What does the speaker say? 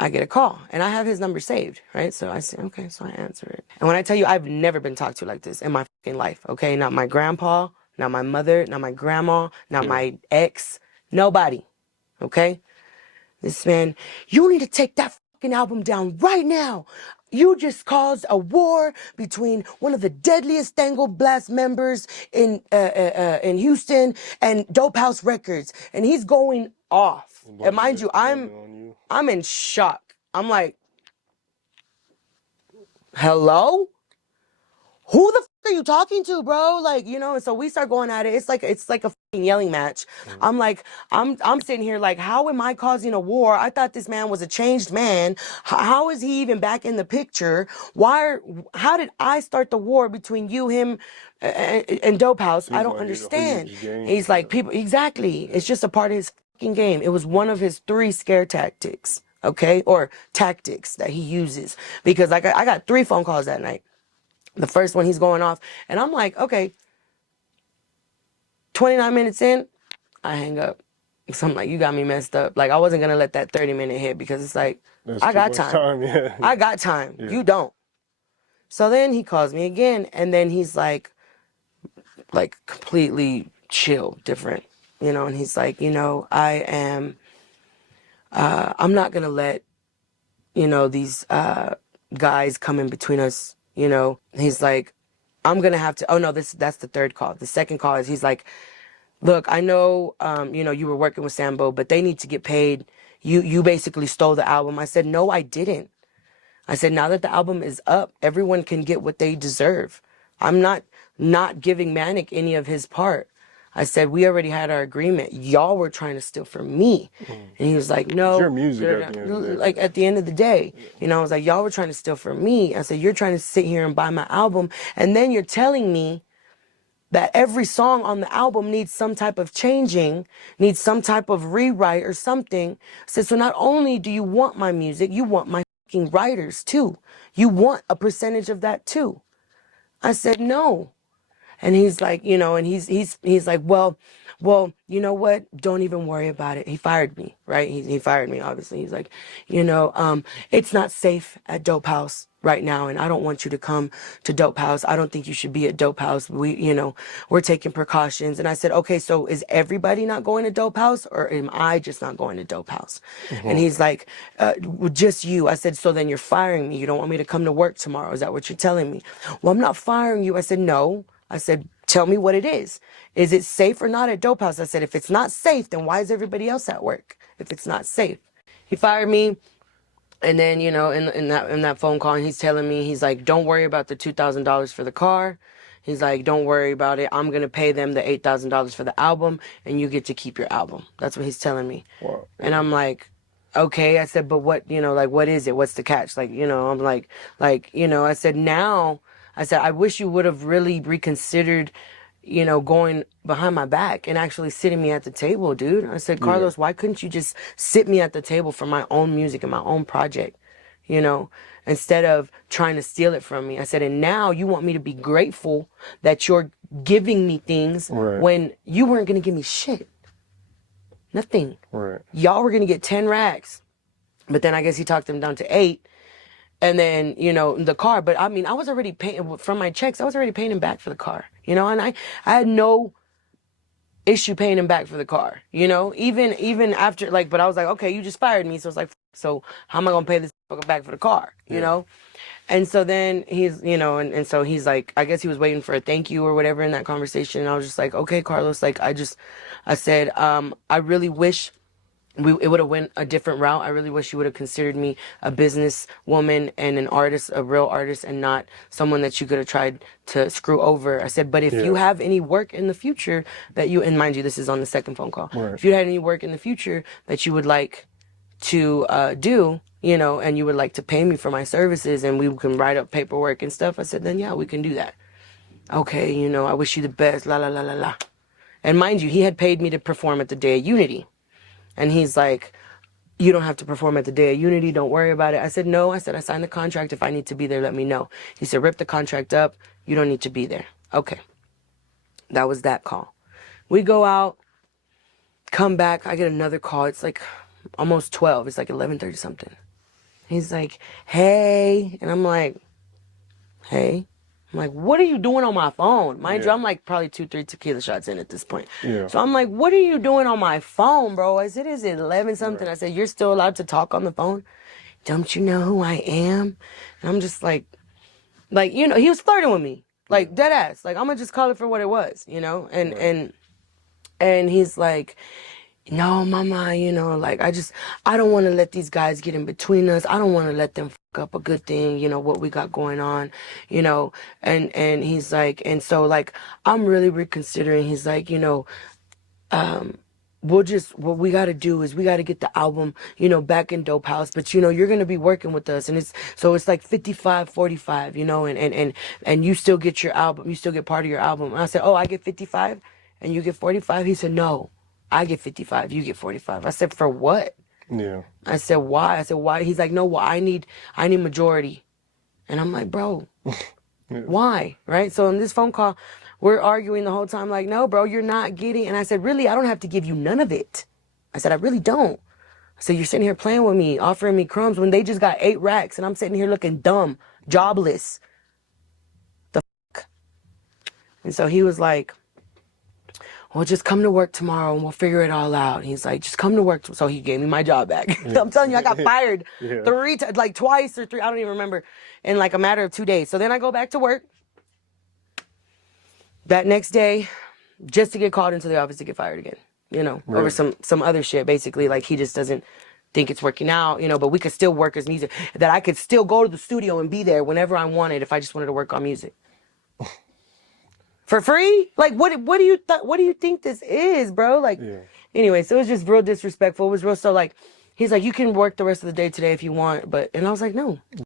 I get a call, and I have his number saved, right? So I say, okay, so I answer it. And when I tell you, I've never been talked to like this in my fucking life, okay? Not my grandpa, not my mother, not my grandma, not my ex, nobody, okay? This man, you need to take that fucking album down right now. You just caused a war between one of the deadliest Tango Blast members in Houston and Dope House Records, and he's going off. And mind you, I'm in shock. I'm like, hello? Who the fuck are you talking to, bro? Like, you know, and so we start going at it. It's like a fucking yelling match. I'm like, I'm sitting here like, how am I causing a war? I thought this man was a changed man. How is he even back in the picture? How did I start the war between you, him, and Dope House? I don't understand. He's like, people, exactly. It's just a part of his fucking game. It was one of his 3 scare tactics, okay? Or tactics that he uses. Because I got 3 phone calls that night. The first one, he's going off. And I'm like, okay, 29 minutes in, I hang up. So I'm like, you got me messed up. Like, I wasn't going to let that 30-minute hit because it's like, I got time. I got time. Yeah. You don't. So then he calls me again. And then he's like completely chill, different, you know. And he's like, you know, I'm not going to let, you know, these guys come in between us. You know, he's like, I'm going to have to, oh no, that's the 3rd call. The 2nd call is he's like, look, I know, you know, you were working with Sambo, but they need to get paid. You basically stole the album. I said, no, I didn't. I said, now that the album is up, everyone can get what they deserve. I'm not giving Manic any of his part. I said, we already had our agreement. Y'all were trying to steal from me. And he was like, no. It's your music at the end of the day. Like, at the end of the day. You know, I was like, y'all were trying to steal from me. I said, you're trying to sit here and buy my album. And then you're telling me that every song on the album needs some type of changing, needs some type of rewrite or something. I said, so not only do you want my music, you want my fucking writers too. You want a percentage of that too. I said, no. And he's like, you know, and he's like, well, you know what? Don't even worry about it. He fired me, right? He fired me, obviously. He's like, you know, it's not safe at Dope House right now, and I don't want you to come to Dope House. I don't think you should be at Dope House. We're taking precautions. And I said, okay, so is everybody not going to Dope House, or am I just not going to Dope House? And he's like, just you. I said, so then you're firing me. You don't want me to come to work tomorrow. Is that what you're telling me? Well, I'm not firing you. I said, no. I said, tell me what it is. Is it safe or not at Dope House? I said, if it's not safe, then why is everybody else at work? If it's not safe. He fired me. And then, you know, in that phone call, and he's telling me, he's like, don't worry about the $2,000 for the car. He's like, don't worry about it. I'm going to pay them the $8,000 for the album, and you get to keep your album. That's what he's telling me. Wow. And I'm like, okay. I said, but what, you know, like, what is it? What's the catch? Like, you know, I'm like, you know, I said, I wish you would have really reconsidered, you know, going behind my back and actually sitting me at the table, dude. I said, Carlos, why couldn't you just sit me at the table for my own music and my own project, you know, instead of trying to steal it from me? I said, and now you want me to be grateful that you're giving me things when you weren't going to give me shit. Nothing. Right. Y'all were going to get 10 racks. But then I guess he talked them down to 8. And then, you know, the car. But I mean, I was already paying from my checks. I was already paying him back for the car, you know, and I had no issue paying him back for the car, you know, even after, like, but I was like, okay, you just fired me. So it's like, so how am I going to pay this back for the car, you know? And so then he's, you know, and so he's like, I guess he was waiting for a thank you or whatever in that conversation. And I was just like, okay, Carlos, like, I said, I really wish it would have went a different route. I really wish you would have considered me a businesswoman and an artist, a real artist, and not someone that you could have tried to screw over. I said, but if you have any work in the future that you, and mind you, this is on the 2nd phone call. Right. If you had any work in the future that you would like to do, you know, and you would like to pay me for my services and we can write up paperwork and stuff, I said, then yeah, we can do that. Okay, you know, I wish you the best, la la la la la. And mind you, he had paid me to perform at the Day of Unity. And he's like, you don't have to perform at the Day of Unity. Don't worry about it. I said, no. I said, I signed the contract. If I need to be there, let me know. He said, rip the contract up. You don't need to be there. Okay. That was that call. We go out, come back. I get another call. It's like almost 12. It's like 11:30 something. He's like, hey. And I'm like, hey. I'm like, what are you doing on my phone? Mind you, I'm like probably 2-3 tequila shots in at this point. So I'm like, what are you doing on my phone, bro? I said, is it 11 something? I said, you're still allowed to talk on the phone? Don't you know who I am? And I'm just like, you know, he was flirting with me. Like, dead ass. Like, I'm gonna just call it for what it was, you know? And he's like, no, mama, you know, like, I don't want to let these guys get in between us. I don't want to let them fuck up a good thing, you know, what we got going on, you know. And he's like, and so, like, I'm really reconsidering. He's like, you know, what we got to do is we got to get the album, you know, back in Dope House. But, you know, you're going to be working with us. And it's like 55-45, you know, and you still get your album. You still get part of your album. And I said, oh, I get 55 and you get 45? He said, no. I get 55, you get 45. I said, for what? Yeah. I said, why? I said, why? He's like, no, well, I need majority. And I'm like, bro, why? Right? So in this phone call, we're arguing the whole time, like, no, bro, you're not getting. And I said, really, I don't have to give you none of it. I said, I really don't. I said, you're sitting here playing with me, offering me crumbs when they just got 8 racks and I'm sitting here looking dumb, jobless. The fuck? And so he was like, well, just come to work tomorrow and we'll figure it all out. He's like, just come to work. So he gave me my job back. I'm telling you, I got fired 3 times, like twice or 3, I don't even remember, in like a matter of 2 days. So then I go back to work that next day just to get called into the office to get fired again, you know, over some other shit. Basically, like, he just doesn't think it's working out, you know, but we could still work as music, that I could still go to the studio and be there whenever I wanted if I just wanted to work on music. For free? Like, what do you think this is, bro? Like, anyway, so it was just real disrespectful. It was real, so like, he's like, you can work the rest of the day today if you want, and I was like, no.